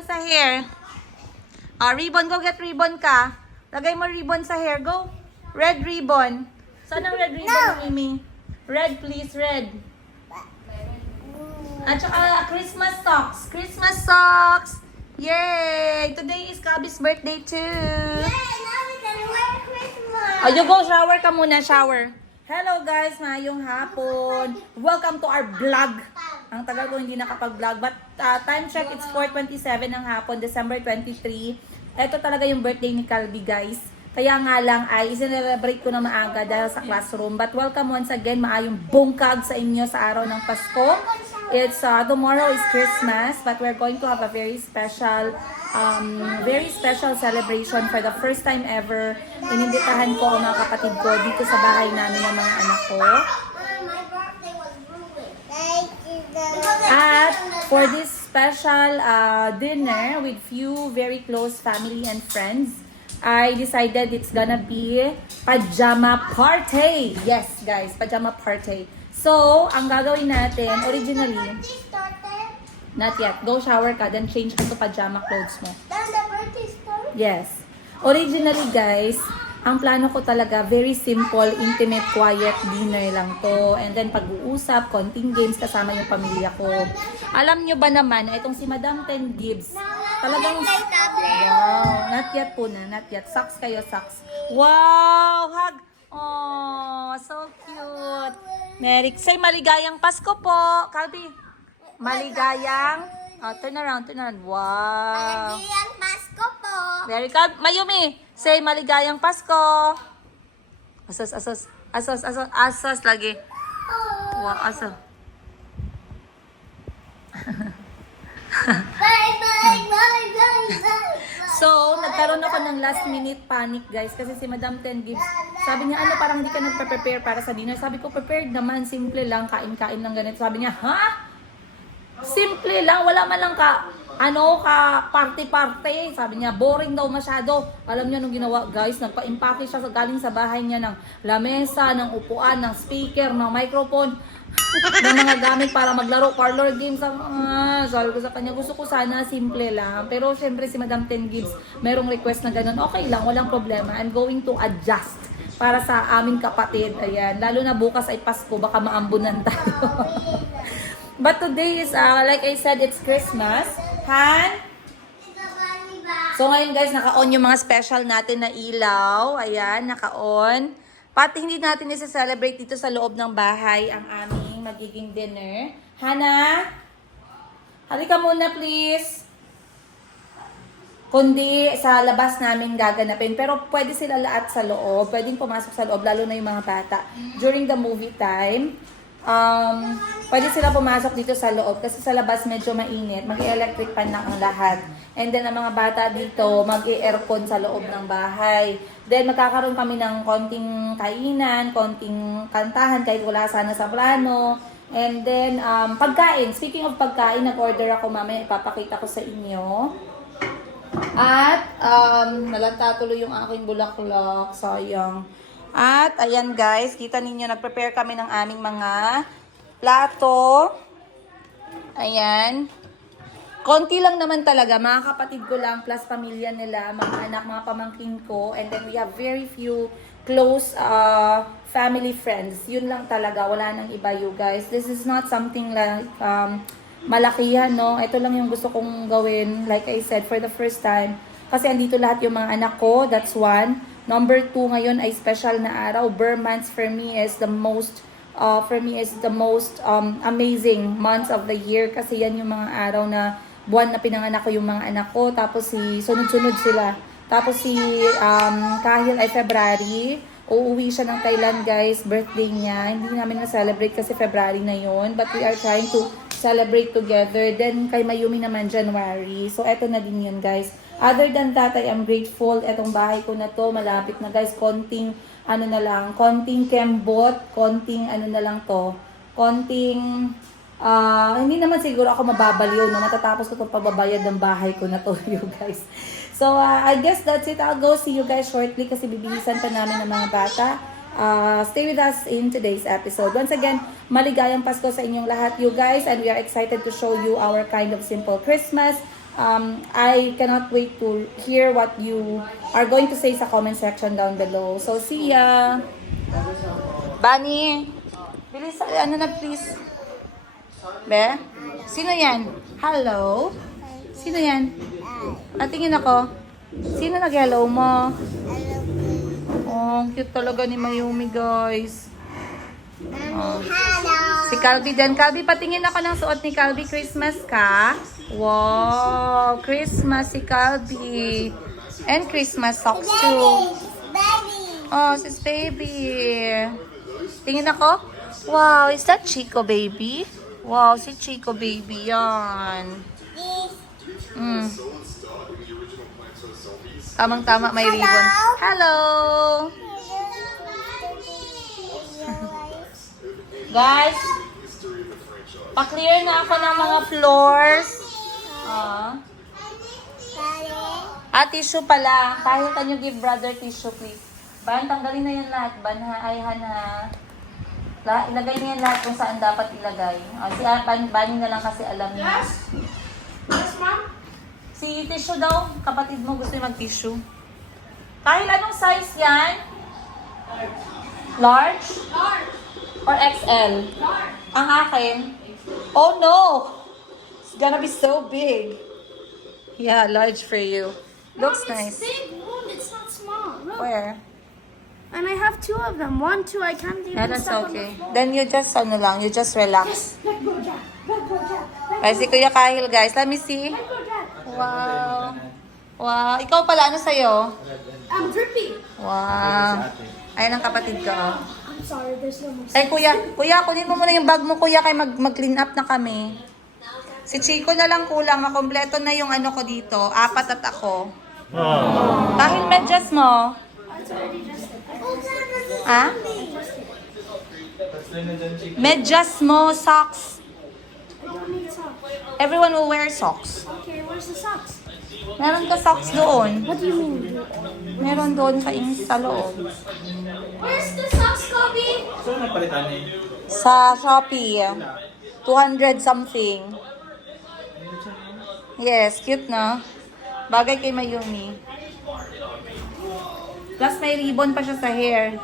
ribbon sa hair. Ribbon, go get ribbon ka. Lagay mo ribbon sa hair, go. Red ribbon. Saan ang red ribbon, Mimi? Red, please, red. At saka Christmas socks. Christmas socks. Yay! Today is Kabi's birthday too. Yay! Now we can wear Christmas. You go shower ka muna, shower. Hello guys, mayong hapon. Welcome to our vlog. Ang tagal ko hindi nakapag-vlog. But time check, it's 4:27 ng hapon, December 23. Ito talaga yung birthday ni Calby guys. Kaya nga lang ay isinelebrate ko na maaga dahil sa classroom. But welcome once again, maayong bungkag sa inyo sa araw ng Pasko. It's tomorrow is Christmas, but we're going to have a very special celebration for the first time ever. Inimbitahan ko ang mga kapatid ko dito sa bahay namin ng mga anak ko. My birthday was ruined. Thank you. At for this special dinner with few very close family and friends, I decided it's gonna be pajama party. Yes, guys, pajama party. So, ang gagawin natin, originally, Birthday started. not yet. Go shower ka, then change ka to pajama clothes mo. Then the birthday started. Yes. Originally, guys, ang plano ko talaga, very simple, intimate, quiet dinner lang to. And then, pag-uusap, konting games kasama yung pamilya ko. Alam nyo ba naman, na itong si Madam Ten Gibbs, talagang... Wow, not yet po na, not yet. Socks kayo, socks. Wow, hug! Oh, so cute. Merry, say maligayang Pasko po. Calby, maligayang. Oh, turn around, turn around. Wow. Maligayang Pasko po. Very good. Mayumi, say maligayang Pasko. Asas, asas, asas, asas, asas lagi. Wow, asas. Bye, bye, bye, bye, bye. So, nagkaroon ako ng last minute panic guys kasi si Madam Ten Gibbs, sabi niya ano parang hindi ka nagpe-prepare para sa dinner. Sabi ko prepared naman, simple lang, kain-kain lang ganito. Sabi niya, ha? Simple lang, wala man lang ka party-party. Sabi niya, boring daw masyado. Alam niya nung ginawa guys, nagpa-impake siya galing sa bahay niya ng lamesa, ng upuan, ng speaker, ng microphone, ng mga gamit para maglaro, parlor games. Sabi ko sa kanya, gusto ko sana simple lang. Pero syempre si Madam Ten Gibbs, merong request na ganun. Okay lang, walang problema. I'm going to adjust para sa aming kapatid. Ayan, lalo na bukas ay Pasko, baka maambunan tayo. But today is, like I said, it's Christmas. Han? So ngayon guys, naka-on yung mga special natin na ilaw. Ayan, naka-on. Pati hindi natin isa-celebrate dito sa loob ng bahay ang aming magiging dinner. Hana? Halika muna please. Kundi sa labas namin gaganapin. Pero pwede sila lahat sa loob. Pwedeng pumasok sa loob, lalo na yung mga bata. During the movie time, pwede sila pumasok dito sa loob kasi sa labas medyo mainit. Mag-electric fan na ang lahat. And then ang mga bata dito, mag-aircon sa loob ng bahay. Then magkakaroon kami ng konting kainan, konting kantahan kahit wala sana sa plano. And then pagkain. Speaking of pagkain, nag-order ako mamaya, ipapakita ko sa inyo. At nalanta tuloy yung aking bulaklak. Sayang. At ayan guys, kita ninyo, nag-prepare kami ng aming mga plato. Ayan. Konti lang naman talaga, mga kapatid ko lang, plus pamilya nila, mga anak, mga pamangkin ko. And then we have very few close family friends. Yun lang talaga, wala nang iba you guys. This is not something like malakihan, no? Ito lang yung gusto kong gawin, like I said, for the first time. Kasi andito lahat yung mga anak ko, that's one. Number 2, ngayon ay special na araw. Burr months for me is the most amazing months of the year kasi yan yung mga araw na buwan na pinanganak ko yung mga anak ko. Tapos sunod-sunod sila. Tapos Kahil ay February. Uuwi siya ng Thailand guys, birthday niya. Hindi namin na-celebrate kasi February na yun. But we are trying to celebrate together. Then kay Mayumi naman January. So eto na din yun guys. Other than that, I am grateful. Etong bahay ko na to, malapit na guys. Konting kembot, konting hindi naman siguro ako mababaliw na matatapos ko itong pagbabayad ng bahay ko na to, you guys. So, I guess that's it. I'll go see you guys shortly kasi bibilisan pa namin ng mga bata. Stay with us in today's episode. Once again, maligayang Pasko sa inyong lahat, you guys. And we are excited to show you our kind of simple Christmas. I cannot wait to hear what you are going to say sa comment section down below. So, see ya! Bunny! Bilis, ano na please? Be? Sino yan? Hello? Sino yan? Tingin ako. Sino nag-hello mo? Oh, cute talaga ni Mayumi, guys. Oh. Si Calby din. Calby, patingin ako ng suot ni Calby. Christmas ka? Wow! Christmas si Calby. And Christmas socks too. Oh, sis baby. Tingin ako. Wow, is that Chico baby? Wow, si Chico baby yan. Mm. Tamang-tama may ribbon. Hello! Guys, pa-clear na ako ng mga floors. Tissue pala. Kahit can you give brother tissue, please? Ban, tanggalin na yan lahat. Ban, ha? Ay, ha. Ilagay niya yan lahat kung saan dapat ilagay. Si Bani na lang kasi alam niya. Yes? Yes, ma'am? Si tissue daw, kapatid mo gusto niya mag-tissue. Kahit anong size yan? Large? Large. Or XL? Large. Ang akin? Oh no! It's gonna be so big. Yeah, large for you. Looks Mom, nice. It's big. Look, it's not small. Look. Where? And I have two of them. One, two, I can't even Yeah, that's step on the okay. floor. Then you just, you just relax. Let go, Jack. Let go, Jack. Ay, si Kuya Kahil, guys. Let me see. Let go, Jack. Wow. Wow. Ikaw pala, ano sa'yo? I'm drippy. Wow. Ayan ang kapatid ko. Oh. I'm sorry, there's no more. Ay, kuya, kunin mo muna yung bag mo, kuya, kay mag-clean up na kami. Si Chico na lang kulang, makompleto na yung ano ko dito. 4 at ako. Kahit medyas mo. It's already just Ha? Medyas mo, socks. I don't need socks. Everyone will wear socks. Okay, where's the socks? Meron ka socks doon. What do you mean? Meron doon sa loob. Where's the socks, Kobe? Saan napalitan eh? Sa Shopee. 200 something. Yes, cute na. Bagay kay Mayumi. Plus may ribbon pa siya sa hair.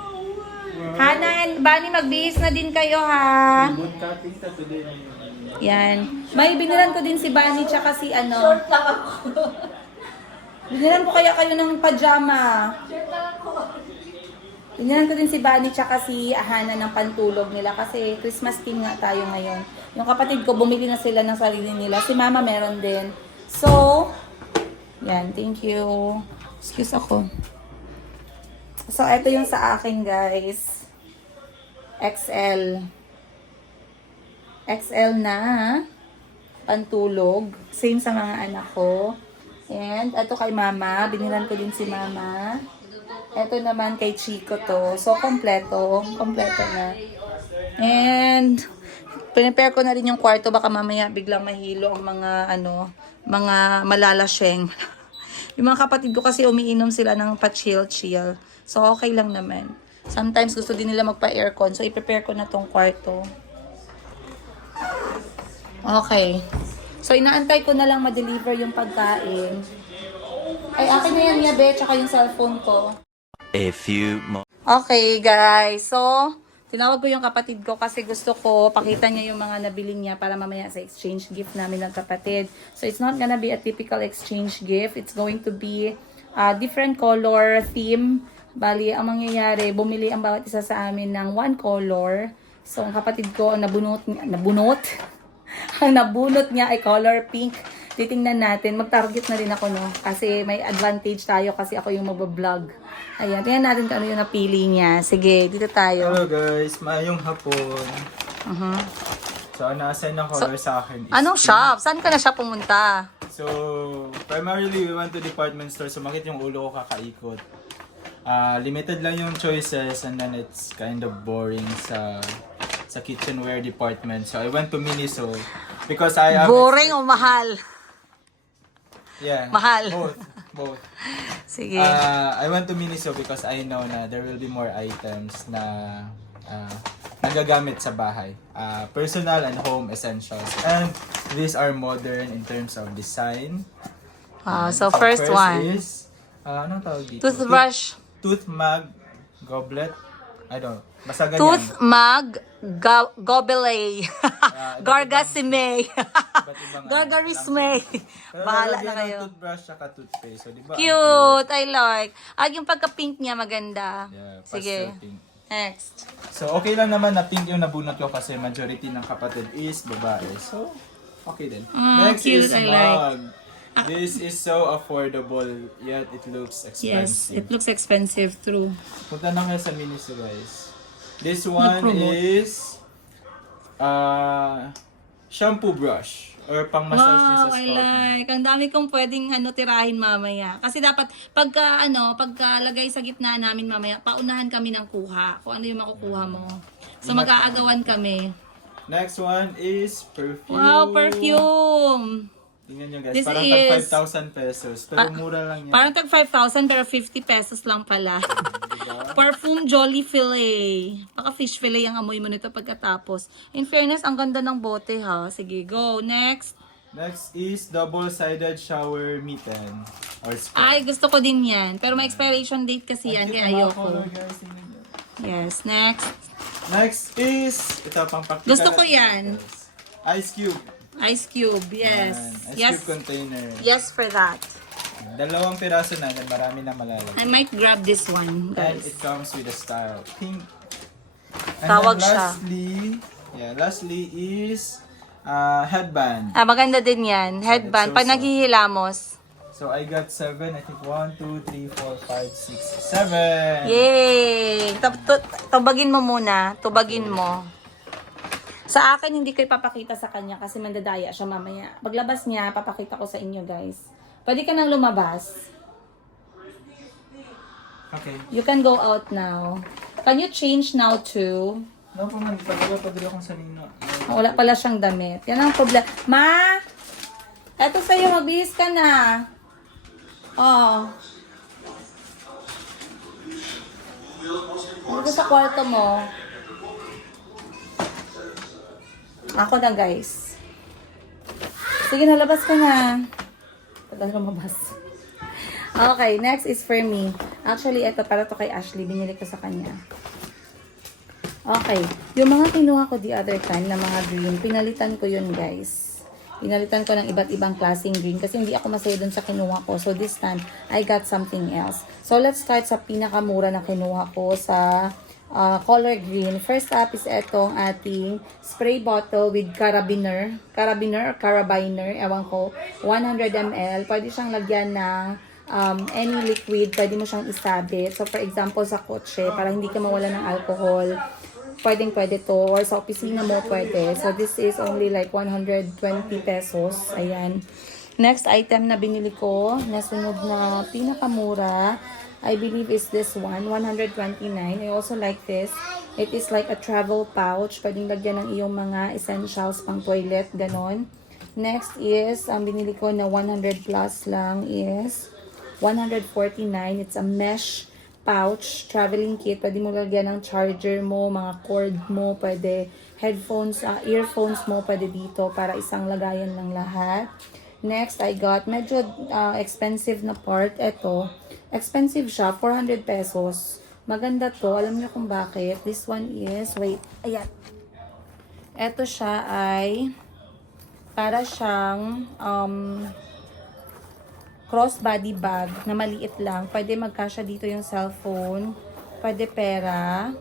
Hana and Bunny, magbihis na din kayo ha. Ribbon cutting ta today. Yan. May binilan ko din si Bunny tsaka si ano. Short lang ako. Binilan ko kaya kayo ng pajama. Short lang ako. Binilan ko din si Bunny tsaka si Hana ng pantulog nila kasi Christmas theme nga tayo ngayon. Yung kapatid ko, bumili na sila ng sarili nila. Si Mama meron din. So, yan. Thank you. Excuse ako. So, ito yung sa akin, guys. XL. XL na pantulog. Same sa mga anak ko. And, ito kay Mama. Binilan ko din si Mama. Ito naman kay Chico to. So, kompleto. Kompleto na. And, prepare ko na rin yung kwarto. Baka mamaya biglang mahilo ang mga malalasyeng. Yung mga kapatid ko kasi umiinom sila ng pa-chill-chill. So, okay lang naman. Sometimes gusto din nila magpa-aircon. So, i-prepare ko na tong kwarto. Okay. So, inaantay ko na lang ma-deliver yung pagkain. Ay, akin na yan, Yabe, tsaka yung cellphone ko. A few Okay, guys. So, tinawag ko yung kapatid ko kasi gusto ko pakita niya yung mga nabili niya para mamaya sa exchange gift namin ng kapatid. So, it's not gonna be a typical exchange gift. It's going to be a different color theme. Bali, ang mangyayari, bumili ang bawat isa sa amin ng one color. So, ang kapatid ko, ang nabunot niya ay color pink. Titingnan natin. Mag-target na rin ako, no? Kasi may advantage tayo kasi ako yung mag-vlog. Ayan, tingnan natin kung ano yung napili niya. Sige, dito tayo. Hello guys, maayong hapon. So, na-assign na color sa akin is Anong pink. shop? Saan ka na siya pumunta? So, primarily we went to department store. Sumakit yung ulo ko kakaikot. Limited lang yung choices and then it's kind of boring sa kitchenware department. So, I went to Miniso because I am... Boring o mahal? Yeah. Mahal. Both. Sige. I went to Miniso because I know na there will be more items na nagagamit sa bahay. Personal and home essentials. And these are modern in terms of design. So first one. Is, anong tawag dito? Toothbrush. Tooth mag, goblet. I don't know. Basta ganyan. Tooth mag, gobelay. Gargasime. Iba't ibang Gargarisme. Pero Bahala lalagyan na kayo. ng toothbrush saka toothpaste. So, di ba? Cute. I like. Yung pagka-pink niya maganda. Yeah, Sige. pastel pink. Next. So, okay lang naman na pink yung nabunot ko kasi majority ng kapatid is babae. So, okay din. Next cute, is I like. mug. This is so affordable, yet it looks Yes, expensive. it looks expensive, true. Punta na kayo sa Miniso, guys. This one is shampoo brush or pang massage niya sa Wow, I scalp. like. Ang dami kong pwedeng tirahin mamaya. Kasi dapat pagkalagay sa gitna namin mamaya, paunahan kami ng kuha. Kung ano yung makukuha mo. So mag-aagawan kami. Next one is perfume. Wow, perfume. Tingnan nyo guys, This parang is- tag 5,000 pesos. Pero mura lang yan. Parang tag 5,000 pero 50 pesos lang pala. Perfume Jolly Fillet. Baka fish fillet ang amoy mo nito pagkatapos. In fairness, ang ganda ng bote ha. Sige, go. Next. Next is double-sided shower mitten. Or scrub. Ay, gusto ko din yan. Pero may expiration date kasi yan, kaya ayoko. Guys, tingnan nyo. Yes, next. Next is, ito pang practical. Gusto ko yan. Ice cube. Ice cube, yes. Yan. Ice Yes. cube container. Yes for that. 2 piraso na, marami na malalagay. I might grab this one, And guys. it comes with a style. Pink. And Tawag then siya. lastly is headband. Maganda din yan. Headband. so Pag naghihilamos. So I got 7. I think 1, 2, 3, 4, 5, 6, 7. Yay! Tubagin mo muna. Tubagin mo. Sa akin, hindi ko ipapakita sa kanya kasi mandadaya siya mamaya. Paglabas niya, papakita ko sa inyo, guys. Pwede ka nang lumabas. Okay. You can go out now. Can you change now to... No po man, padala kong sanino. Wala pala siyang damit. Yan ang problem. Ma! Eto sa'yo, magbihis ka na. Oh. Dito sa kwarto mo. Ako na, guys. Sige, nalabas ka na. Tagal lumabas. Okay, next is for me. Actually, ito para to kay Ashley. Binili ko sa kanya. Okay. Yung mga kinuha ko the other time na mga green, pinalitan ko yun, guys. Pinalitan ko ng iba't ibang klaseng green kasi hindi ako masaya dun sa kinuha ko. So, this time, I got something else. So, let's start sa pinakamura na kinuha ko sa color green. First up is etong ating spray bottle with carabiner. Carabiner or carabiner, ewan ko. 100 ml. Pwede siyang lagyan ng any liquid. Pwede mo siyang isabit. So, for example, sa kotse, para hindi ka mawala ng alcohol, pwede to. Or sa opisina mo, pwede. So, this is only like 120 pesos. Ayan. Next item na binili ko, na sunod na pinakamura, I believe is this one, 129. I also like this. It is like a travel pouch. Pwedeng lagyan ng iyong mga essentials pang toilet, ganon. Next is, ang binili ko na 100 plus lang is 149. It's a mesh pouch, traveling kit. Pwede mo lagyan ng charger mo, mga cord mo, pwede headphones, earphones mo, pwede dito para isang lagayan ng lahat. Next, I got medyo expensive na part. Ito, expensive siya, 400 pesos. Maganda to. Alam niyo kung bakit. This one is, wait, ayan. Ito siya ay para siyang crossbody bag na maliit lang. Pwede magkasya dito yung cellphone. Pwede pera.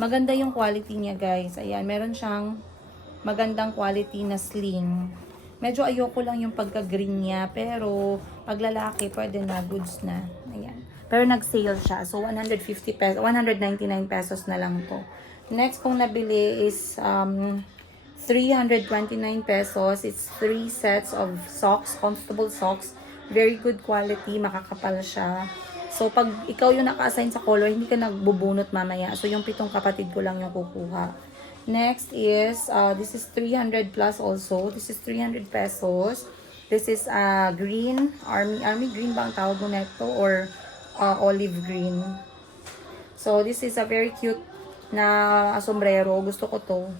Maganda yung quality niya, guys. Ayan, meron siyang magandang quality na sling. Medyo ayoko lang yung pagka-green niya, pero pag lalaki, pwede na, goods na. Ayan. Pero nag-sale siya. So, 150 pesos, 199 pesos na lang to. Next kong nabili is 329 pesos. It's 3 sets of socks, comfortable socks. Very good quality, makakapal siya. So, pag ikaw yung naka-assign sa color, hindi ka nagbubunot mamaya. So, yung 7 kapatid ko lang yung kukuha. Next is, this is 300 plus also. This is 300 pesos. This is green, army green ba ang tawag mo neto? Or olive green. So, this is a very cute na sombrero. Gusto ko to.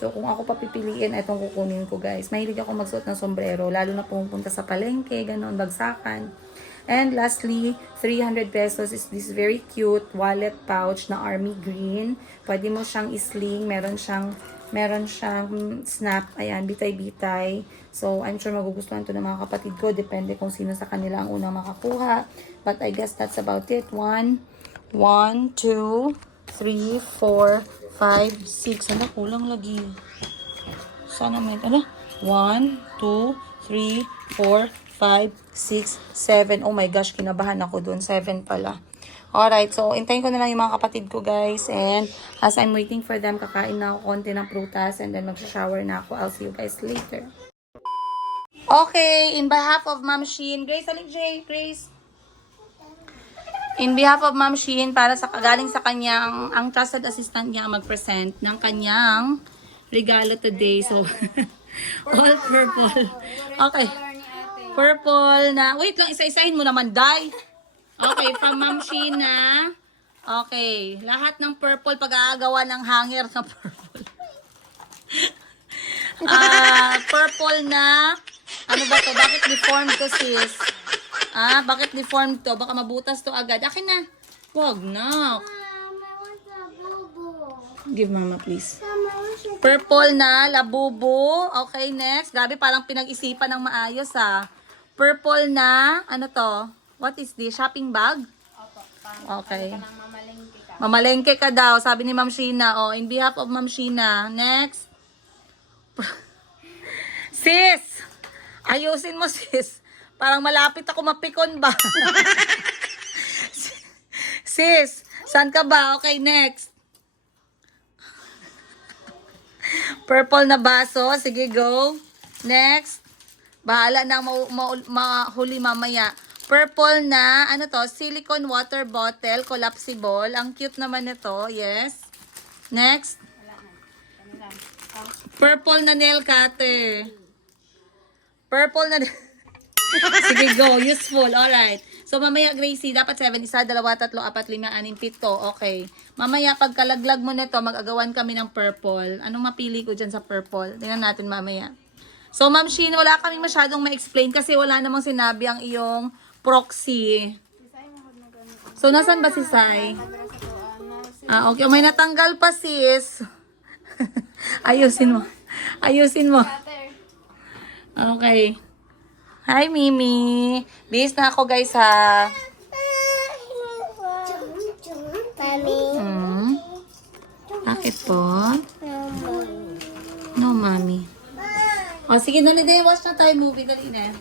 So, kung ako papipiliin, itong kukunin ko, guys. Mahilig ako magsuot ng sombrero, lalo na pumunta sa palengke, ganon, bagsakan. And lastly, 300 pesos is this very cute wallet pouch na army green. Pwede mo siyang isling, meron siyang snap, ayan, bitay-bitay. So, I'm sure magugustuhan to ng mga kapatid ko. Depende kung sino sa kanila ang unang makakuha. But I guess that's about it. 1, 2, 3, 4, 5, 6. Ano, kulang lagi. Sana may, 1, 2, 3, 4, 5, 6, 7. Oh my gosh, kinabahan ako dun. 7 pala. Alright, so intayin ko na lang yung mga kapatid ko, guys. And as I'm waiting for them, kakain na ako konti ng prutas and then mag-shower na ako. I'll see you guys later. Okay, in behalf of Ma'am Sheen, Grace, alin Jay? Grace? In behalf of Ma'am Sheen, para sa galing sa kanyang, ang trusted assistant niya ang mag-present ng kanyang regalo today. So, all purple. Okay. Purple na, wait lang, isa-isahin mo naman, Day. Okay, from Ma'am Sheen na. Okay, lahat ng purple pag-aagawa ng hanger na purple. Purple na, ano ba to? Bakit deformed to, sis? Bakit deformed to? Baka mabutas to agad. Akin na. Wag na. Mom, I want a boo-boo. Give mama, please. Mom, I want a Purple na, labubo. Okay, next. Grabe, parang pinag-isipan ng maayos, Purple na, ano to? What is this? Shopping bag? Okay. Mamalengke ka daw, sabi ni Ma'am Sheena. Oh, in behalf of Ma'am Sheena. Next. Sis! Ayusin mo, sis. Parang malapit ako mapikon ba? Sis, saan ka ba? Okay, next. Purple na baso. Sige, go. Next. Bahala na mahuli mamaya. Purple na, ano to? Silicone water bottle, collapsible. Ang cute naman nito. Yes. Next. Purple na nail cutter. Purple na... Sige, go. Useful. Alright. So, mamaya, Gracie, dapat 7, 1, 2, 3, 4, 5, 6, 7. Okay. Mamaya, pagkalaglag mo nito, mag-agawan kami ng purple. Anong mapili ko dyan sa purple? Tingnan natin mamaya. So, Ma'am Sheen, wala kaming masyadong ma-explain kasi wala namang sinabi ang iyong proxy. So, nasan ba si Sai? Okay. May natanggal pa, sis. Ayusin mo. Ayusin mo. Okay. Hi, Mimi. Bis na ako, guys, ha. Mommy. Bakit po? No, Mami. O, sige, dali din. Watch na tayo movie. Dali na.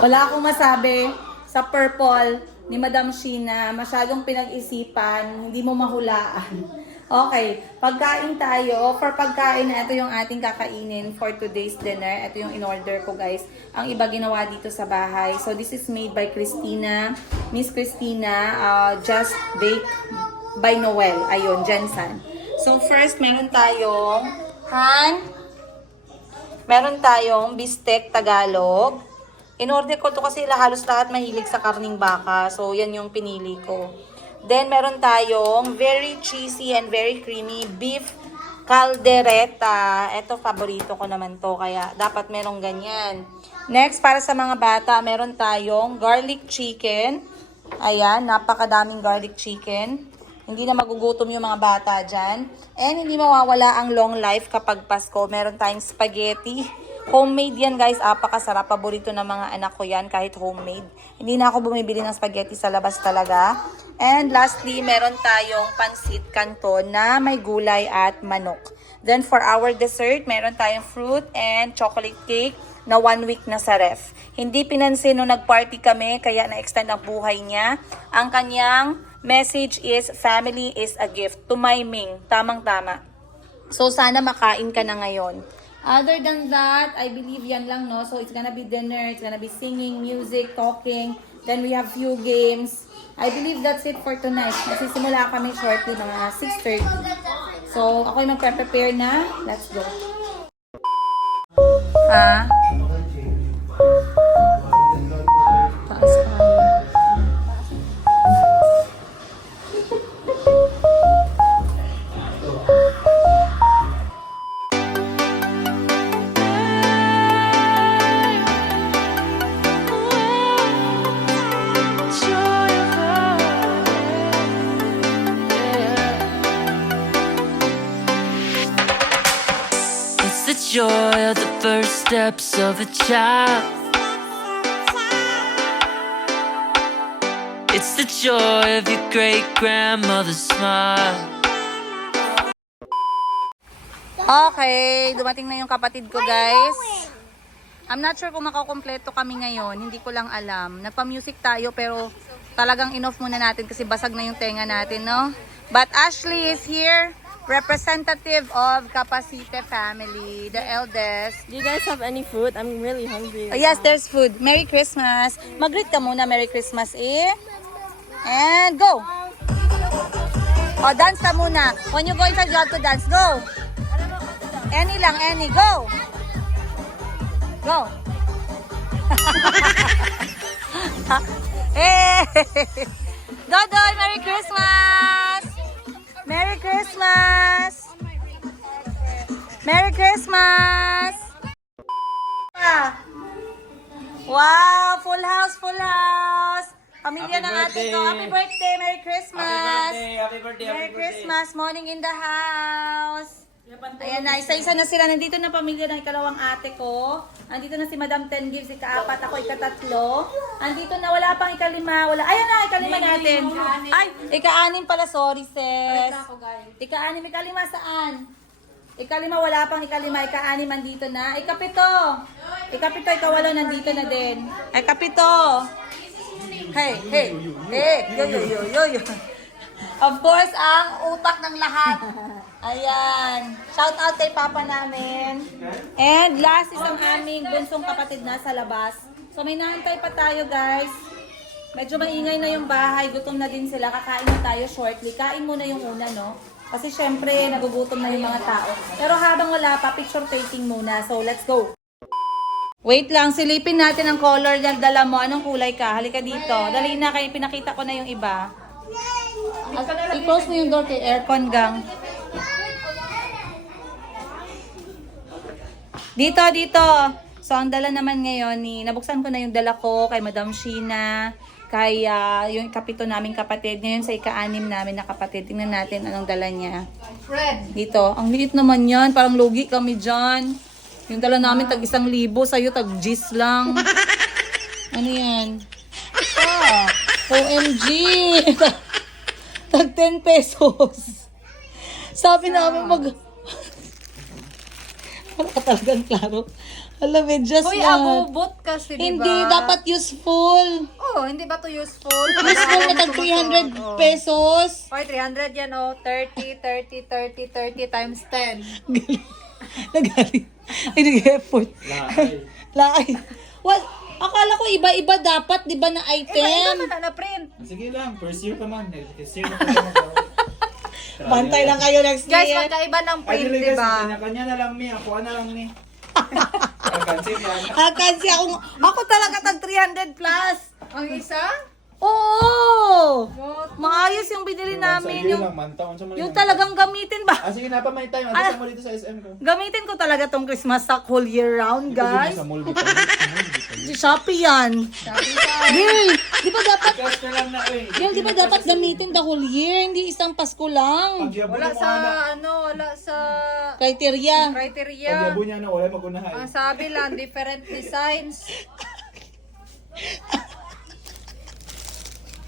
Wala akong masabi sa purple ni Madam Sheena. Masyadong pinag-isipan. Hindi mo mahulaan. Okay, pagkain tayo. For pagkain na ito yung ating kakainin for today's dinner. Ito yung in-order ko, guys. Ang iba ginawa dito sa bahay. So, this is made by Christina. Miss Christina, Just Bake by Noel. Ayun, Jensen. So, first, meron tayong meron tayong bistek Tagalog. In-order ko to kasi halos lahat mahilig sa karning baka. So, yan yung pinili ko. Then, meron tayong very cheesy and very creamy beef caldereta. Ito, paborito ko naman to. Kaya, dapat merong ganyan. Next, para sa mga bata, meron tayong garlic chicken. Ayan, napakadaming garlic chicken. Hindi na magugutom yung mga bata dyan. And, hindi mawawala ang long life kapag Pasko. Meron tayong spaghetti. Homemade yan, guys. Apakasarap. Paborito ng mga anak ko yan kahit homemade. Hindi na ako bumibili ng spaghetti sa labas talaga. And lastly, meron tayong pansit canton na may gulay at manok. Then for our dessert, meron tayong fruit and chocolate cake na 1 week na sa ref. Hindi pinansin nung nag-party kami kaya na-extend ang buhay niya. Ang kanyang message is, family is a gift. To my Ming. Tamang-tama. So sana makain ka na ngayon. Other than that, I believe yan lang, no? So, it's gonna be dinner, it's gonna be singing, music, talking, then we have few games. I believe that's it for tonight. Nasisimula kami shortly, mga 6:30. So, ako'y magpe-prepare na. Let's go. Taas ka. first steps of a child. It's the joy of your great grandmother's smile. Okay, dumating na yung kapatid ko, guys. I'm not sure kung makakompleto kami ngayon. Hindi ko lang alam. Nagpa-music tayo pero talagang in-off muna natin kasi basag na yung tenga natin, no? But Ashley is here, representative of Capacite family, the eldest. Do you guys have any food? I'm really hungry. Oh, yes, there's food. Merry Christmas. Mag-greet ka muna, Merry Christmas, eh. And go! Oh, dance ka muna. When you go inside, you have to dance. Go! Any lang, any. Go! Go! Hey! Dodoy, Merry Christmas! Merry Christmas! Merry Christmas! Wow! Full house, full house! Pamilya ng ate ko. Happy birthday! Merry Christmas! Happy birthday! Merry Christmas! Morning in the house! Ayan na, isa-isa na sila. Nandito na pamilya ng ikalawang ate ko. Nandito na si Madam Ten Gives, ika-apat, ako ika-tatlo. Nandito na, wala pang ika-lima. Wala. Ayan na, ika-lima natin. Ay, ika-anim pala, sorry sis. Ika-anim, ika-lima saan? Ika-lima, wala pang ika-lima. Ika-anim, nandito na. Ika-pito. Ika-pito, ika-walo, nandito na din. Ika-pito. Hey, hey, hey, yo. Of course, ang utak ng lahat. Ayan. Shout out kay Papa namin. And last is ang aming bunsong kapatid na sa labas. So may naantay pa tayo, guys. Medyo maingay na yung bahay. Gutom na din sila. Kakain na tayo shortly. Kain muna yung una, no? Kasi syempre, nagugutom na yung mga tao. Pero habang wala pa, picture taking muna. So let's go. Wait lang, silipin natin ang color ng dala mo. Anong kulay ka? Halika dito. Dali na kayo, pinakita ko na yung iba. I-close mo yung door kay aircon gang. Dito. So, ang dala naman ngayon, nabuksan ko na yung dala ko kay Madam Sheena, kay yung kapito naming kapatid. Ngayon sa ika-anim namin na kapatid. Tingnan natin anong dala niya. Dito. Ang liit naman yan. Parang lugi kami dyan. Yung dala namin tag 1,000. Sa'yo tag G's lang. Ano yan? OMG! Tag 10 pesos. Sabi namin wala ka talagang klaro. Alam mo, just Hoy, na. abubot kasi, di ba? Hindi, dapat useful. Oh, hindi ba to useful? Useful na tag 300 pesos. Hoy, 300 yan, oh. 30 times 10. Nagaling. Ay, nag-effort. Laay. Well, akala ko iba-iba dapat, di ba, na Iba item? naman na print. Sige lang, first year pa man. First year na pa. Bantay lang kayo next Guys, year. magkaiba ng Ay, print, dili di guys, ba? kanya na lang mi. Ako na lang ni. Kansip yan. Kasi ako talaga tag 300 plus. Ang isa? Oo! Maayos yung binili namin. Sige Yung, lang, mantaon sa yung talagang gamitin ba? sige na pa, may time. Ate sa mo dito sa SM ko. Gamitin ko talaga tong Christmas stock whole year round, guys. Sa mall dito. Si Shopee yan. Girl, di ba dapat, Cash na lang na eh. girl, di ba dapat gamitin the whole year, hindi isang Pasko lang. Wala sa, wala sa Criteria. criteria. Pagyabo niya na wala magunahan. Ang sabi lang, different designs.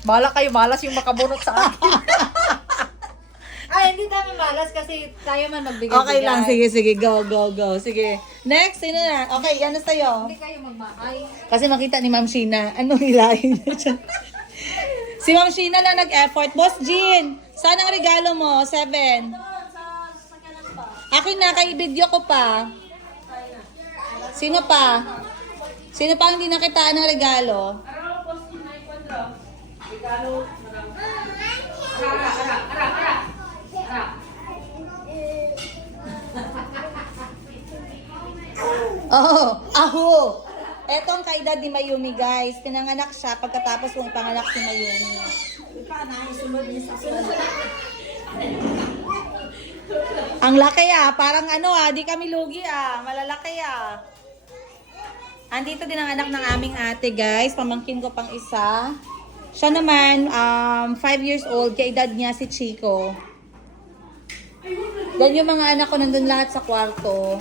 Bala kayo, malas yung makabunot sa akin. Ay, hindi tayo malas kasi tayo man magbigay. Okay lang, sige, go. Sige. Next, sino na? Okay, yan na sa'yo. Hindi kayo magmahay. Kasi makita ni Ma'am Sheena, anong hilahin niya dyan? Si Ma'am Sheena lang nag-effort. Boss Jean, saan ang regalo mo? 7. Akin na, kay video ko pa. Sino pa? Sino pa ang hindi nakitaan ng regalo? Oh, aho! Etong kay Daddy Mayumi, guys. Pinanganak siya pagkatapos kong panganak si Mayumi. Ang laki parang di kami lugi malalaki Andito din ang anak ng aming ate, guys. Pamangkin ko pang isa. Siya naman, 5 years old. Kay dad niya si Chico. Dan yung mga anak ko nandun lahat sa kwarto.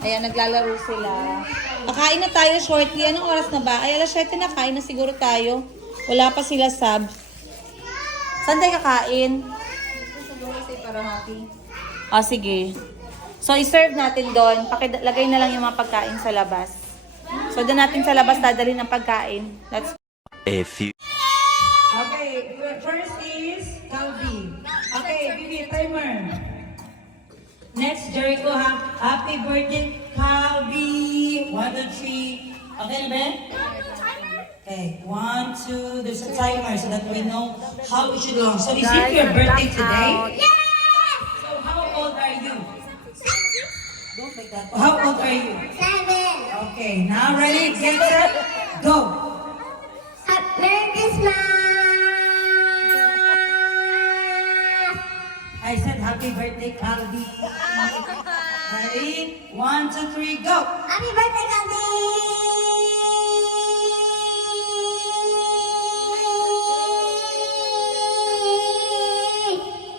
Ayan, naglalaro sila. Kakain na tayo shortly. Anong oras na ba? Ay, alas 7 na. Kain na siguro tayo. Wala pa sila sub. Saan tayo kakain? Para happy. Ah, sige. So, i-serve natin doon. Pakilagay na lang yung mga pagkain sa labas. So, doon natin sa labas dadalhin ng pagkain. That's A few. Okay, first is Calvi. Okay, Bibi, timer. Next, Jericho, ha? Happy birthday, Calvi. 1, 2, 3. Okay na ba? Okay, 1, 2. There's a timer so that we know how we should go. So, is it your birthday today? So, how old are you? Don't make that. How old are you? 7. Okay, now ready, get set, go. Merry Christmas. I said happy birthday, Calvi. Ready? 1, 2, 3, go. Happy birthday, Calvin.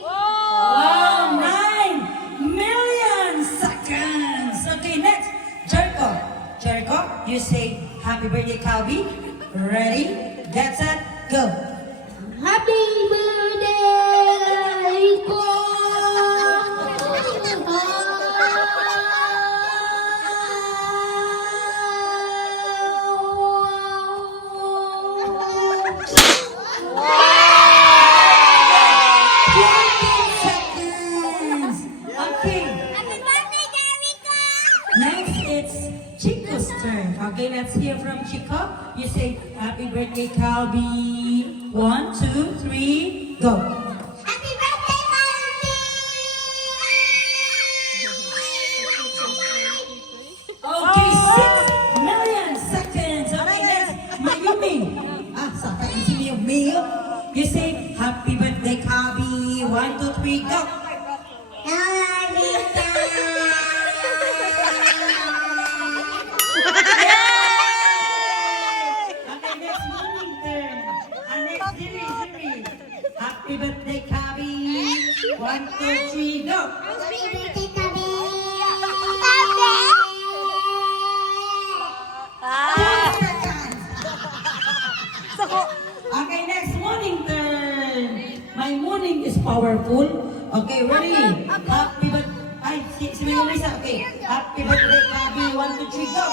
Wow, 9 million seconds. Okay, next, Jericho. Jericho, you say happy birthday, Calvi. Ready? Get set, go. Happy birthday, Seconds. Okay. Happy birthday, Jericho. Next, it's Chico's turn. Okay, let's hear from Chico. You say, happy birthday, Calvi. 1, 2, 3, go. Happy birthday, Calvin. Okay, 6 million seconds. Okay, next, Mayumi. Ah, saka si Mayumi. You say, happy birthday, Calvi. 1, 2, 3, go. Okay, next morning turn. Next, Ziri, Ziri. Happy birthday, Calvi. 1, 2, 3, go. Happy birthday, Calvin. Okay, next morning turn. My morning is powerful. Okay, ready? Happy birthday. Ay, si Mayumi isa. Okay. Happy birthday, Calvi. 1, 2, 3, go.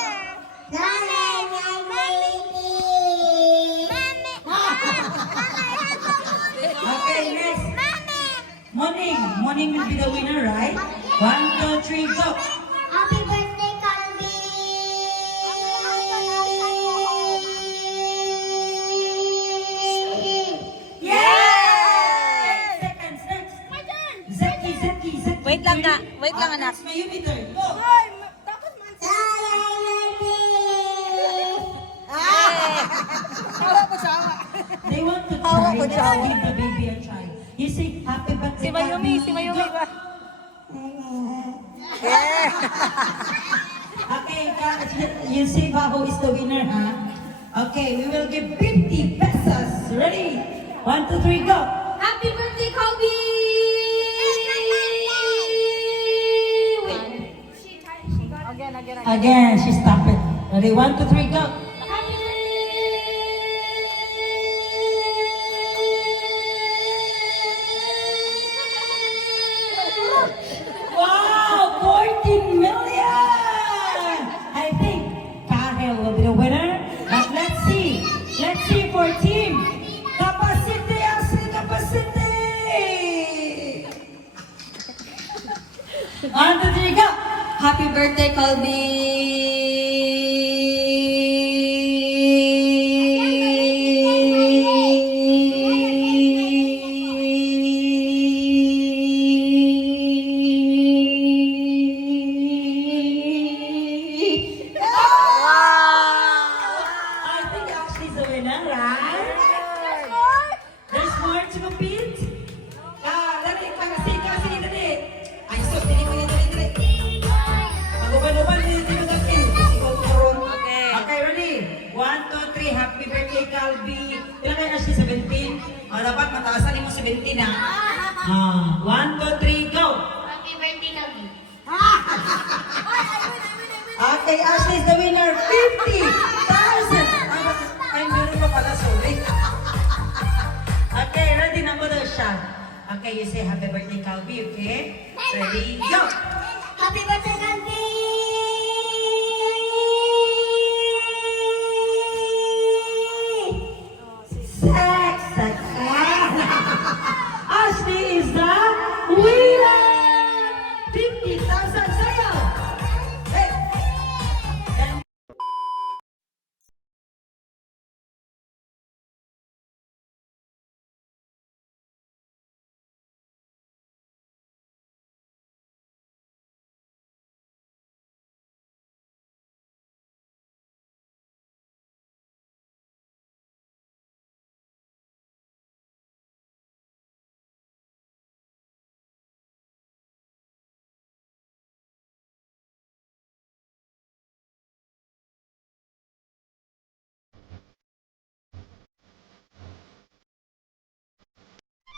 Okay, next. Morning. Morning will be the winner, right? 1, 2, 3, go. Happy birthday, Calvin. Yay! Seconds, next. Zeki, Zeki, Zeki. Wait lang nga. Wait lang, anak. Next, Mayumi turn. Go. They want to try. Let's give the baby a try. You say, happy birthday, Si Mayumi, Calvi. si Mayumi Go. ba? Okay, guys, you see Baho is the winner, huh? Okay, we will give 50 pesos. Ready? 1, 2, 3, go. Happy birthday, Kobe! Again, she stopped it. Ready? 1, 2, 3, go. Wow, 14 million! I think Kahel will be the winner. But let's see. Let's see for team. Capacity, Asli capacity! 1, 2, 3, go. Happy birthday, Colby! I think Ashley's the winner, right? There's more to compete. Dali, kasi, dali. Ay, stop, dali mo yan, dali. Mag-uban-uban, dali mo kasi. Okay, ready? 1, 2, 3, happy birthday, Calvi. Ilan kaya Ashley? 17? Dapat mataasan mo 17, ha? 1, 2, 3, go! Happy birthday, Calvin. Okay, Ashley is the winner. 50,000! Ay, meron pa pala, sorry. Okay, ready na mo daw siya. Okay, you say happy birthday, Calvi, okay? Ready, go! Happy birthday, Calvi! Sex! Ashley is the winner! 50,000 sa'yo! Hey!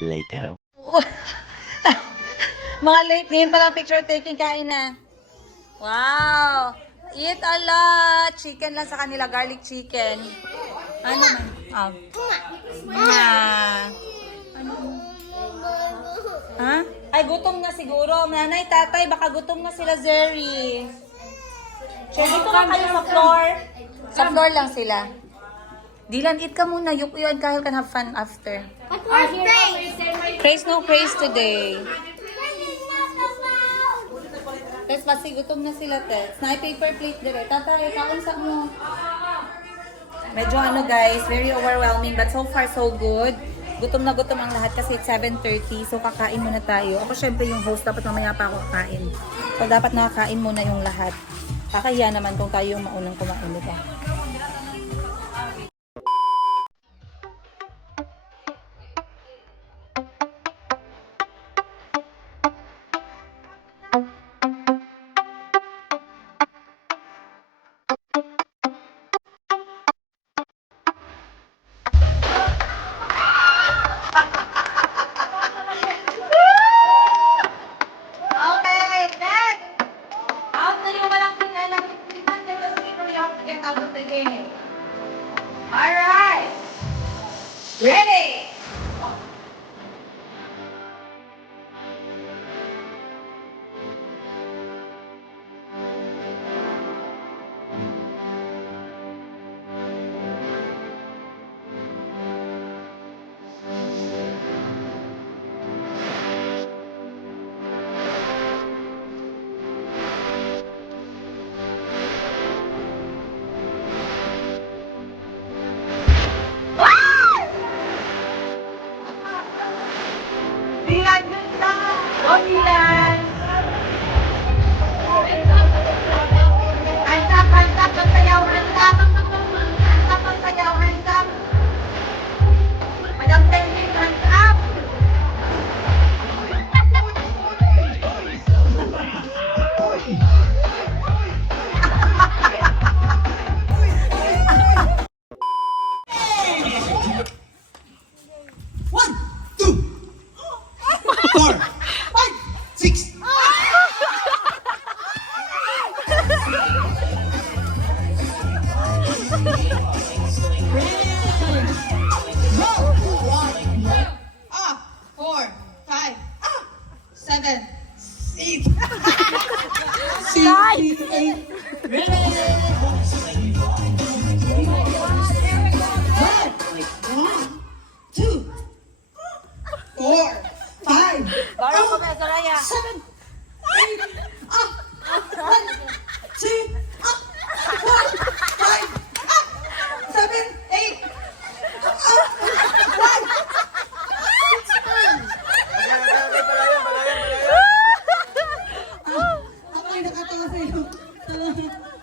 Later. Mga late, ngayon pala picture taking, kain na. Wow! Eat a lot! Chicken lang sa kanila, garlic chicken. Ano man? Oh. Ha? Ay, gutom na siguro. Nanay, tatay, baka gutom na sila, Zeri. Che, dito na kayo sa floor. Sa floor lang sila. Dylan, eat ka muna. You and Kyle can have fun after. But where's Grace? Praise no praise today. Tess, basi gutom na sila, Tess. Na paper plate dire. Tatay, kaon sa mo. Medyo ano guys, very overwhelming but so far so good. Gutom na gutom ang lahat kasi it's 7:30 so kakain muna tayo. Ako syempre yung host, dapat mamaya pa ako kakain. So dapat nakakain muna yung lahat. Kakahiya naman kung tayo yung maunang kumain, diba?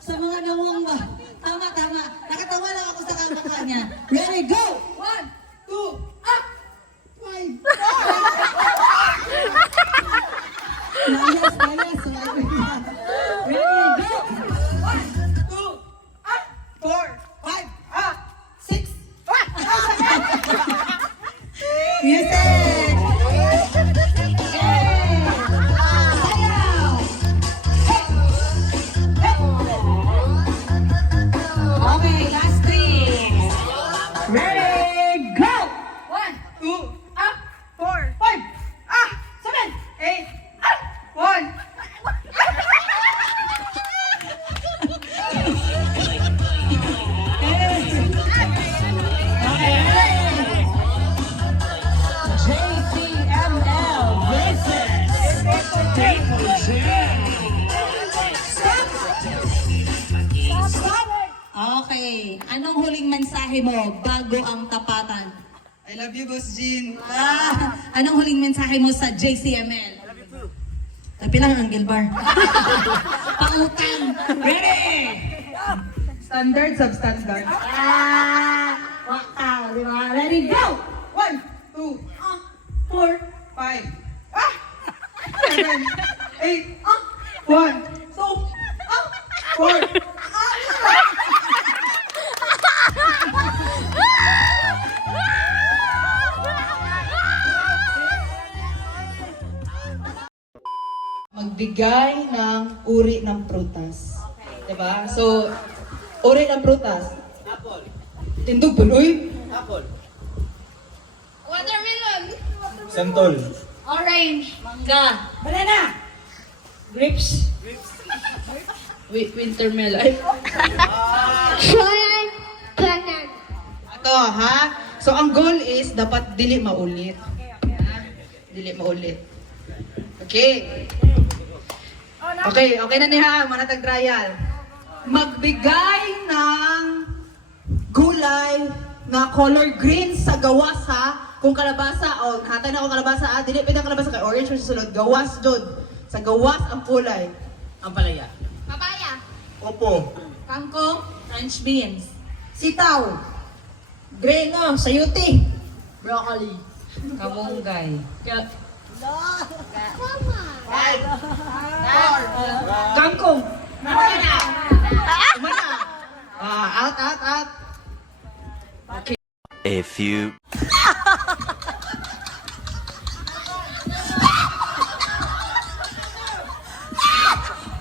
Sa mga nawang ba? Tama, tama. Nakatawa lang ako sa kamukha niya. Ready, go! 1, 2, up! 5. Layas, layas. Ready, go! 1, 2, up! 4, 5, up! 6. Music! Hey! Sayaw! Hey! Hey! Anong huling mensahe mo bago ang tapatan? I love you, Boss Jean. Anong huling mensahe mo sa JCML? Tapi lang ang Gilbar. Pautang. Ready? Standard, substandard. Wow, di ba? Ready, go! 1, 2, 4, 5, 7, 8, 1, 2, 4. Magbigay ng uri ng prutas. Diba? So, uri ng prutas. Apple. Tindog buloy. Watermelon. Santol. Orange. Mangga. Banana. Grapes. Winter melon. Soy. Banana. Ito ha. So ang goal is dapat dili maulit. Dili maulit. Okay. Okay na niya. Manatag trial. Magbigay ng gulay na color green sa gawas ha. Kung kalabasa o hatay na ako kalabasa dili pwede ang kalabasa kay orange or susunod. Gawas jud. Sa gawas ang kulay. Ang palaya. Papaya. Opo. Kangkong. French beans. Sitaw. Greno, sayuti. Broccoli. Kamunggay. Kangkong. Mana? Out. A few.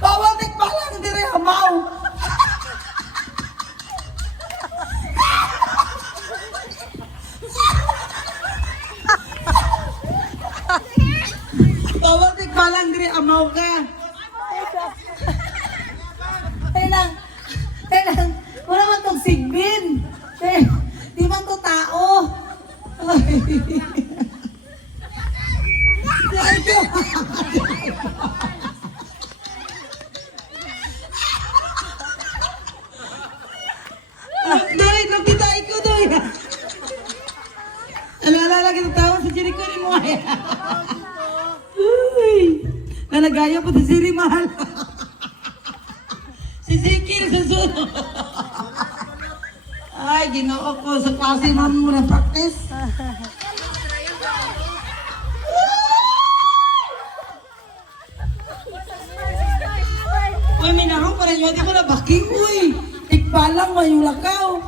Bawal tikbalan, hindi rin hamaw. Bawal tikbalan, hindi rin hamaw ka. Tenang. Wala man tong sigbin. Di man to tao. Doy, nakita ko, Doy. Alala kita tawa sa Jericho ni mo. Uy, nalagayo po si Siri Mahal. Si Zikir sa sunod. Ay, ginoo ko sa klase naman mo na practice. Uy, minaro pa rin yun. Di ko na baking, uy. Tikbalang mo yung lakaw.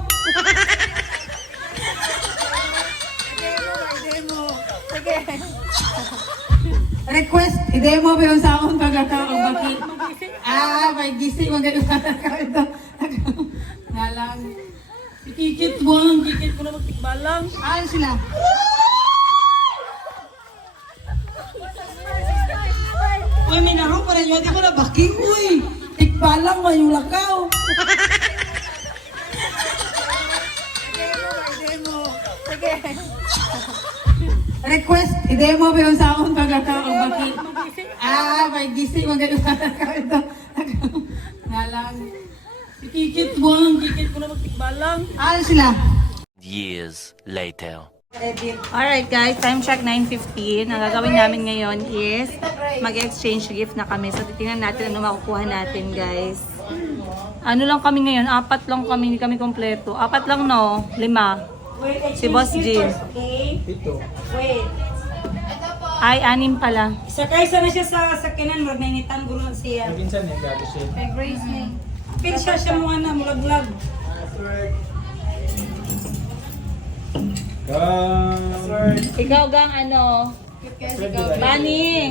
Request, i-demo ba yung sa akong pagkakaw ang baki? May gisi, magkakaw ito. Nalang. Kikit mo na magtikbalang. Ano sila? Uy, minaro pa rin yun. Di ko na baking, uy. Tikbalang mo yung lakaw. Request, i-demo ba yung sa akong pagkakaw ang baki? May gisi, magkakaw ito. Nalang. Kikit mo na magtikbalang. Ano sila? Years later. Alright guys, time check 9:15. Ang gagawin namin ngayon is mag-exchange gift na kami. So titingnan natin ano makukuha natin guys. Ano lang kami ngayon? 4 lang kami, hindi kami kompleto. 4 lang no? 5. Si Boss Jean. Ito. Ay, 6 pala. Sakay sana siya sa sakinan, magnainitan guro siya. Minsan yung gabi siya. Pin siya mo na, mulaglag. Ikaw gang ano? Bani.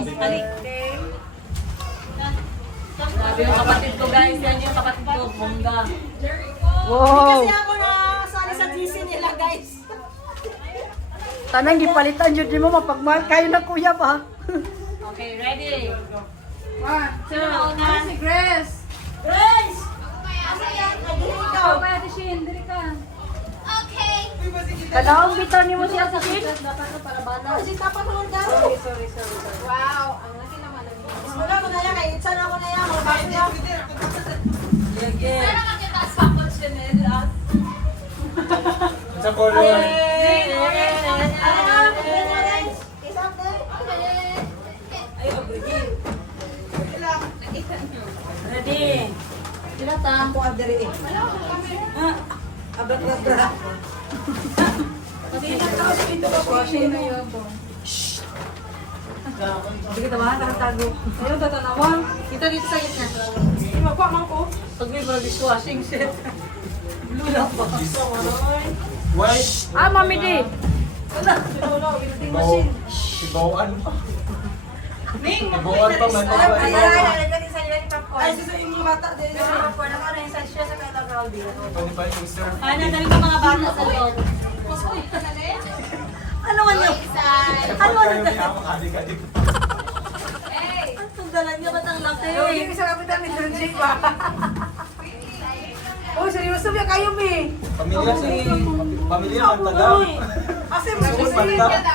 Sabi yung kapatid ko guys, yan yung kapatid ko, bongga. Wow! Kasi ako na sali sa GC nila, guys. Tanang gipalitan yun di mo mapagmahal kayo na kuya pa. Okay, ready? 1, 2, si Grace. Grace! Asa yan? Ikaw. Kaya di siya, hindi ka. Okay. Kalawang bitaw ni mo siya sa Grace. Para bala. Kasi tapat mo lang daw. Sorry. Wow, ang laki naman. Wala ko na yan, kay Itza na ako na yan. Mabasa yan. Pero nakita sa pag siya nila. Sa color. Ready? Sila ta. Ako adere eh. Abra. Kasi nagkaos ito ko. Sino yun po? Hindi kita mahal nakatago. Ayun, tatanawan. Dito sa gitna. Hindi makuha man ko. Pag may mga dishwashing set. Blue lang ba? White. Ah, Mommy D. Wala. Wala. Winting machine. Sibawaan pa. Ning, Sibawaan pa man. Ay, sa yung mga bata din. Pwede pa yung sir. Ano, dali pa mga bata sa loob. Ano man yun? Ano kayo ni ako adik-adik. Ang dala niya, ba't ang laki? Yung isa kami namin Georgie ba? Oh, seryoso ba kayo, Mi? Pamilya si... Pamilya ng tagal. Kasi mo Sumot manta.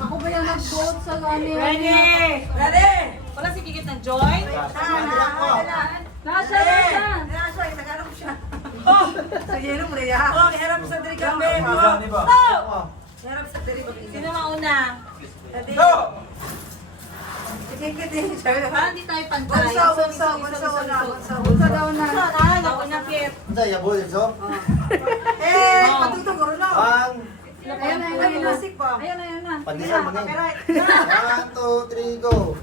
Ako ba yung nag-vote sa kanya? Ready! Ready! Wala si Kikit ng joy? Nasa, nasa. Nasa, nag-arap siya. Oh! Sa yelo mo rin, ha? Oh, iharap sa diri ka, be. Gani ba? Iharap sa diri ba? Sino mauna? Ready? Go! Sige, sige. Sabi na, ha? Parang di tayo pantay. Bunso daw na. Nauna, Kit. Eh, patutong ko rin, no? Ayan na, Ay, nasik ba? Ayan na, ayan na. Pandesal mo ni. Copyright. 1, 2, 3, go.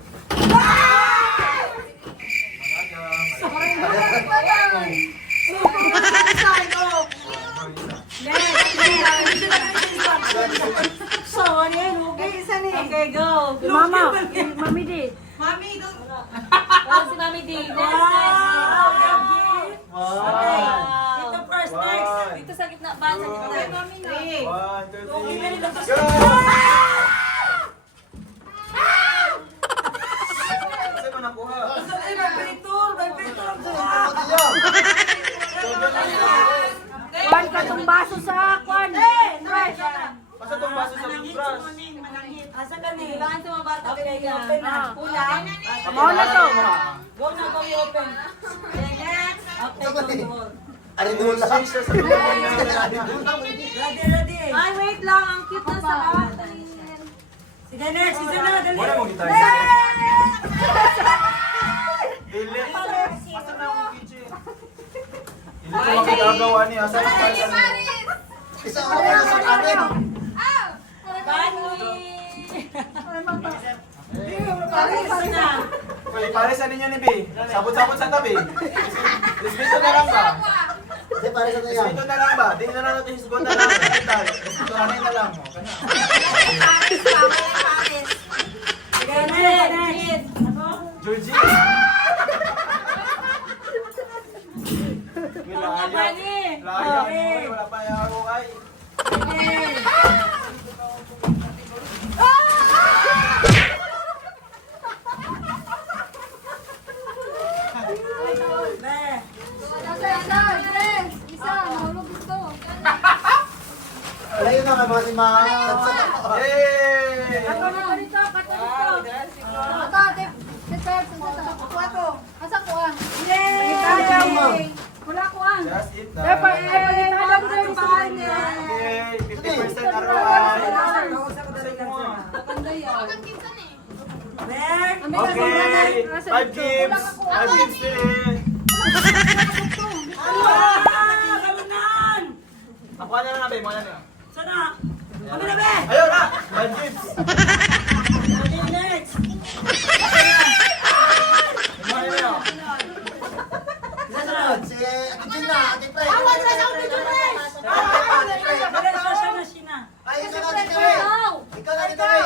So, ano yan? Okay, isa ni. Okay, go. Mama, Mommy D. Mami, doon. Wala si Mami D. Next, next. Ito first, next. Dito sa gitna ba? Sa gitna. Three. 1, 2, Okay, 3, ganito. go! Kasi mo nakuha. Ay, vibrator, vibrator ang suha. Kwan ka tong baso sa kwan. Pasa itong baso sa brush. Asa ka ni? Kailangan sa mga bata. Okay, go. Kulang. Mau na to. Go na, go, open. Next. Okay, go. Ari dulu lang. Ready, ready. Ay, wait lang. Ang cute na sa atin. Sige, next. Sige na, dali. Wala mong gitar sa Dili. Asa na yung kitchen? Hindi ko makagagawa ni Asa na yung Isa ako na sa akin. Paris na. Uy, pares ano ninyo ni B? Sabot-sabot sa tabi. Respeto na lang ba? Hindi, pare sa yan. Respeto na lang ba? Di na lang natin hisgot na lang. Respeto na lang mo. Kana. Sige, next. Georgie. Mga Fanny. Layang mo. Wala pa yung ako ay. Layo na ka si Ma. Yay! Just eat na. Okay, 50% arawan. Okay, 5 gives. 5 gives din. Nakuha na lang na, be. Mga na. Sana. Kami na, be. Ayaw na! 5 gives. Okay, next. Mga na yun. Sunod, si Ate Gina, Ate Pre. Siya na, siya na. Ay, ikaw na, Ate Pre. Ikaw na, Ate Pre.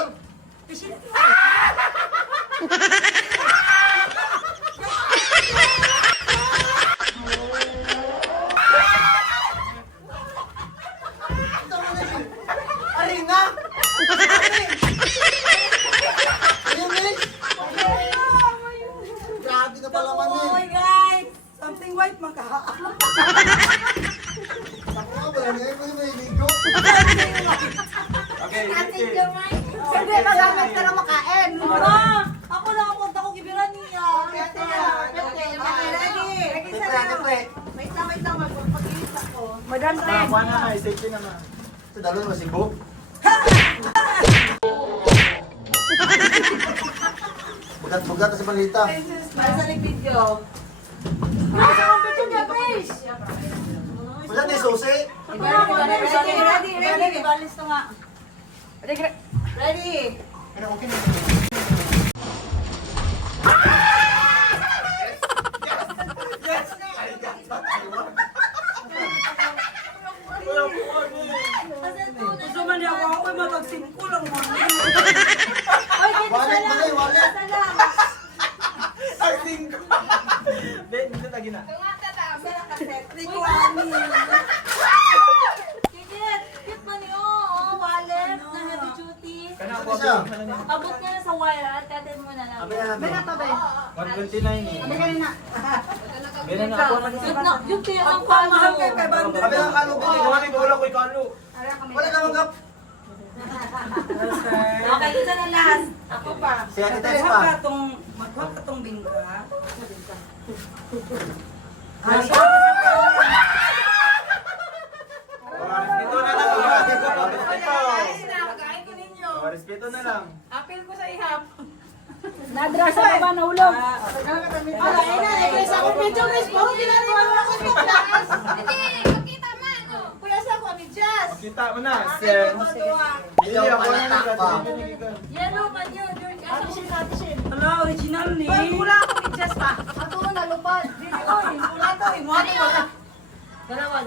Ari na! Ayun, Miss. Grabe na pala man, Oh, Miss. guys. Something white maka. Ako nga ba, may ligo. Okay, 50. Hindi, magamit ka na makain. Ako lang ang punta ko gibiran niya. Okay, ready. Ate Pre, Ate Pre. Wait lang, magpapag-iis ako. Madam, Kuha na nga, safety naman. Ito dalo na Cebu. Bugat-bugat sa balita. Wala ni susi. Gusto man niya ako, ako'y matagsimpo lang mo. Wallet ba na wallet? Ben, dito tagi na. Cute man yun, oh, wallet na heavy duty. Kana Ano ako siya? Abot nga na sa wire, tatin mo na lang. 129 eh. Ben na ako. Yung kaya ang Mahal palo. kay kay Bandit. Abi ang kalo ko. Kuha ko wala ko ikalo. Wala na magap. Okay, isa na last. Ako pa. Si Ate Tess Maghuwag pa. ka tong, maghuwag ka tong bingka. Respeto na lang. Respeto na lang. Apil ko sa ihap. Nadrasa ka ba nahulog? Makita mo na. Sir. Hindi ako na nagkataon. Yellow man yun. Hala, original ni. Dalawa.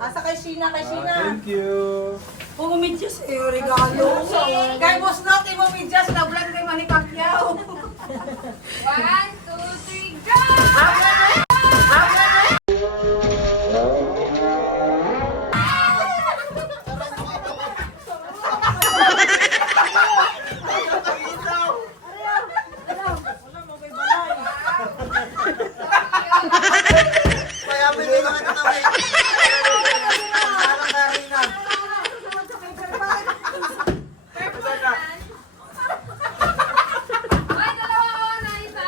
Asa kay Sheena, Thank you. Kung umidyas eh, regalo. Kay boss natin mo umidyas, na-vlog kay Manny Pacquiao. 1, 2, 3, go! Kaya pwede na kita kami. Parang karina. Ay, dalawa ako na isa.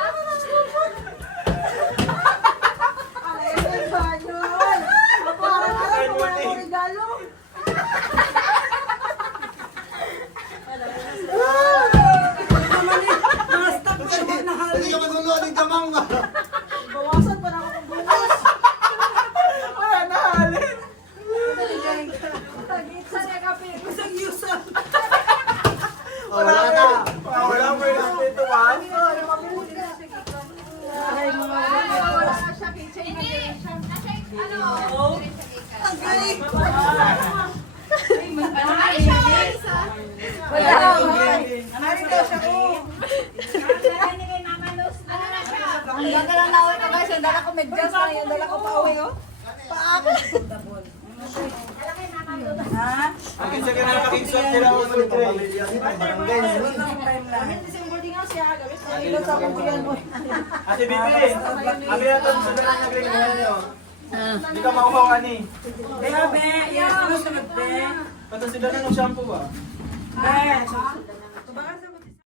Mga stock ko siya nahal. Hindi ka manulo ng damang. Bawasan pa na ako ng bulas. Wala na halin. Isang yusan. Wala na. Wala mo yung respeto man. Ay, mga Ano? ang galing. Ay, siya, isa. Ano daw siya ko? Ano na siya? Ang ganda lang naway ko guys, yung dala ko medyas na yung dala ko pa uwi oh. Ha? Ang isa ka na pakinsot nila ako sa tray. Barangay na yun. Ate Bibi, abi na ito sa dalang nagringan niyo. Hindi ka mauhaw ani. Kaya be, yes, sunod be. Pato sila na ng shampoo ba? Be,